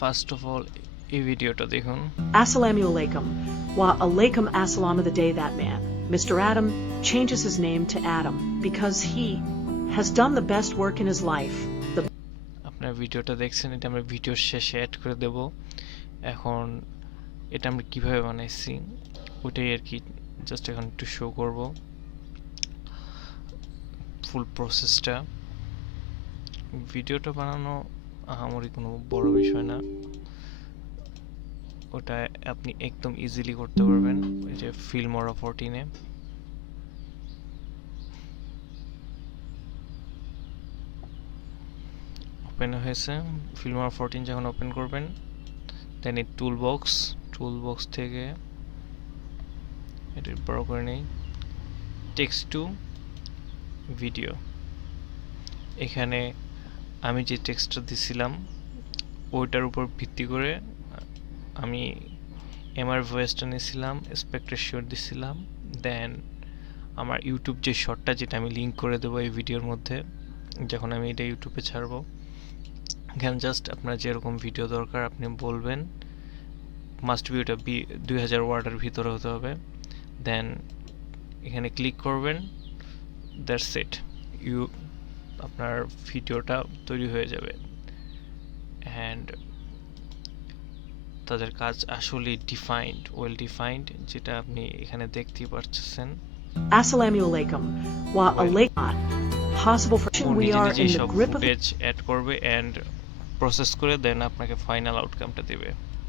First of all এই ভিডিওটা দেখুন। Assalamu alaikum. Wa alaikum assalam of the day that man, Mr. Adam, changes his name to Adam because he has done the best work in his life. আপনার ভিডিওটা দেখছেন, এটা আমরা ভিডিওর শেষে অ্যাড করে দেব। এখন এটা আমরা কিভাবে বানাইছি ওটাই আর কি জাস্ট এখন একটু শো করব ফুল প্রসেসটা। ভিডিওটা বানানো আহামরি কোনো বড় বিষয় না, ওটা আপনি একদম ইজিলি করতে পারবেন। এই যে ফিল্মোরা 14-এ ওপেন হয়েছে। ফিল্মোরা 14 যখন ওপেন করবেন দেন এই টুল বক্স থেকে এটা বড় করে নেই, টেক্সট টু ভিডিও। এখানে আমি যে টেক্সটটা দিছিলাম ওইটার উপর ভিত্তি করে আমি এমআর ভয়েসটা নিয়েছিলাম, অ্যাসপেক্ট রেশিও দিছিলাম, দেন আমার ইউটিউব যে শর্টটা যেটা আমি লিঙ্ক করে দেবো এই ভিডিওর মধ্যে যখন আমি এটা ইউটিউবে ছাড়বো। এখানে জাস্ট আপনার যেরকম ভিডিও দরকার আপনি বলবেন, মাস্ট বি ওটা 2000 ওয়ার্ডের ভিতরে হতে হবে। দেন এখানে ক্লিক করবেন, দ্যাটস ইট, আপনার ভিডিওটা তৈরি হয়ে যাবে। অ্যান্ড তাদের কাজ আসলে ওয়েল ডিফাইন্ড, যেটা আপনি এখানে দেখতেই পাচ্ছেন। Assalamu alaikum. Wa alaikum. Possible for we are in the grip of footage add করবে এন্ড প্রসেস করে দেন আপনাকে ফাইনাল আউটকামটা দেবে।